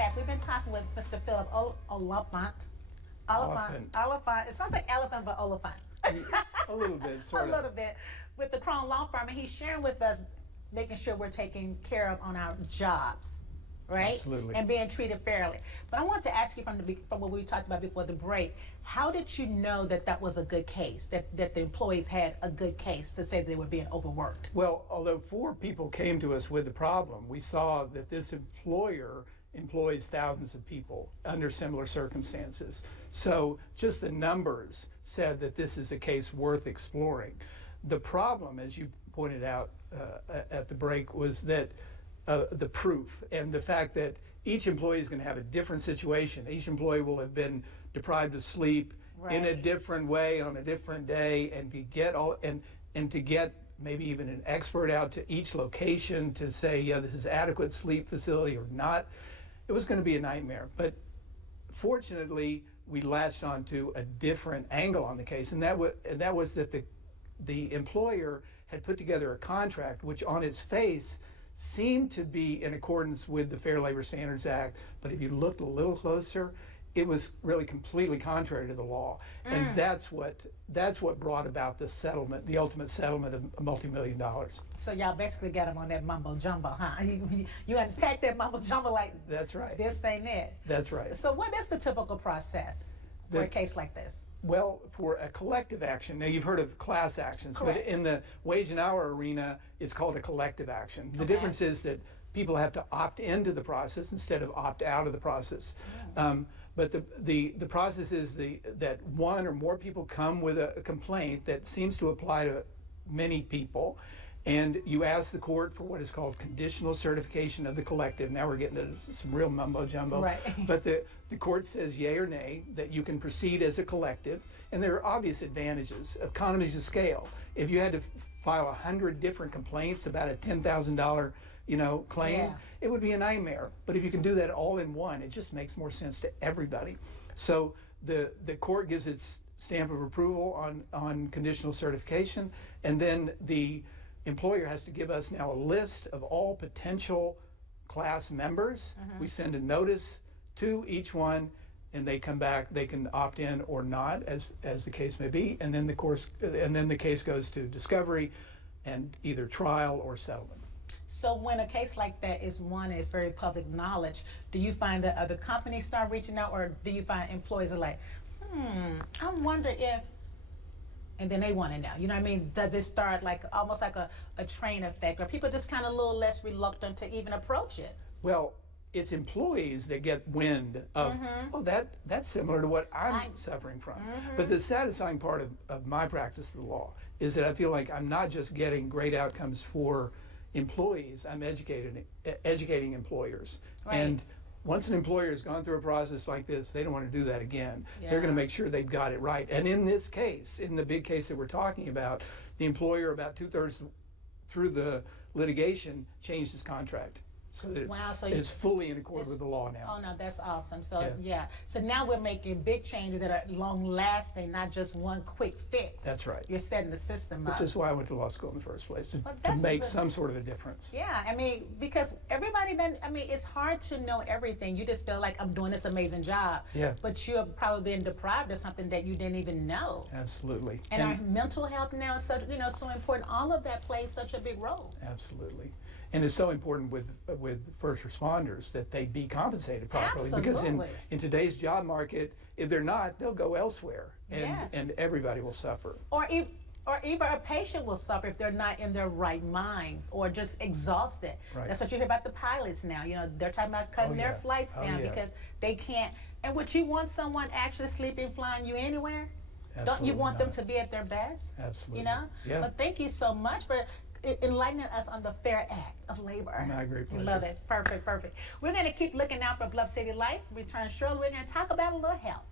back. We've been talking with Mr. Philip Oliphant. Oliphant. It sounds like elephant, but Oliphant. A little bit, sort of. A little bit. With the Crone Law Firm, and he's sharing with us, making sure we're taken care of on our jobs, right? Absolutely. And being treated fairly. But I want to ask you from what we talked about before the break, how did you know that that was a good case, that the employees had a good case to say they were being overworked? Well, although 4 people came to us with the problem, we saw that this employer employs thousands of people under similar circumstances. So just the numbers said that this is a case worth exploring. The problem, as you pointed out at the break, was that the proof and the fact that each employee is going to have a different situation. Each employee will have been deprived of sleep in a different way on a different day, and to get to get maybe even an expert out to each location to say, yeah, this is adequate sleep facility or not, it was going to be a nightmare. But fortunately, we latched onto a different angle on the case, and that was that the employer had put together a contract which on its face seemed to be in accordance with the Fair Labor Standards Act, but if you looked a little closer, it was really completely contrary to the law. And that's what brought about the settlement, the ultimate settlement of a multi-million dollars. So y'all basically got them on that mumbo jumbo, huh? You unpack that mumbo jumbo like, that's right. This ain't it. That's right. So what is the typical process for a case like this? Well, for a collective action, now you've heard of class actions, Correct. But in the wage and hour arena, it's called a collective action. The difference is that people have to opt into the process instead of opt out of the process. But the process is that one or more people come with a complaint that seems to apply to many people, and you ask the court for what is called conditional certification of the collective. Now we're getting into some real mumbo jumbo. Right. But the court says yay or nay that you can proceed as a collective, and there are obvious advantages, economies of scale. If you had to file 100 different complaints about a $10,000 claim, it would be a nightmare. But if you can do that all in one, it just makes more sense to everybody. So the court gives its stamp of approval on conditional certification, and then the employer has to give us now a list of all potential class members. We send a notice to each one, and they come back. They can opt in or not, as the case may be, and then the case goes to discovery and either trial or settlement. So when a case like that is very public knowledge, do you find that other companies start reaching out, or do you find employees are like, I wonder if, and then they want to know, you know what I mean? Does it start like almost like a train effect, or people just kind of a little less reluctant to even approach it? Well, it's employees that get wind of, oh, that's similar to what I'm suffering from. But the satisfying part of my practice of the law is that I feel like I'm not just getting great outcomes for employees, I'm educating employers. Right. And once an employer has gone through a process like this, they don't want to do that again. They're going to make sure they've got it right. And in this case, in the big case that we're talking about, the employer about 2/3 through the litigation changed his contract. So that it's fully in accord with the law now. Oh no, that's awesome. So so now we're making big changes that are long lasting, not just one quick fix. That's right. You're setting the system up. Which is why I went to law school in the first place, to make some sort of a difference. Yeah, I mean, because everybody doesn't, I mean, it's hard to know everything. You just feel like I'm doing this amazing job. Yeah. But you're probably being deprived of something that you didn't even know. Absolutely. And our mental health now is such, so important. All of that plays such a big role. Absolutely. And it's so important with first responders that they be compensated properly. Absolutely. Because in today's job market, if they're not, they'll go elsewhere, and everybody will suffer. Or even a patient will suffer if they're not in their right minds or just exhausted. Right. That's what you hear about the pilots now. They're talking about cutting their flights down because they can't. And would you want someone actually sleeping, flying you anywhere? Don't you want them to be at their best? Absolutely. Yeah. But thank you so much for enlightening us on the fair act of labor. My great pleasure. Love it. Perfect. We're going to keep looking out for Bluff City Life. Return shortly. We're going to talk about a little health.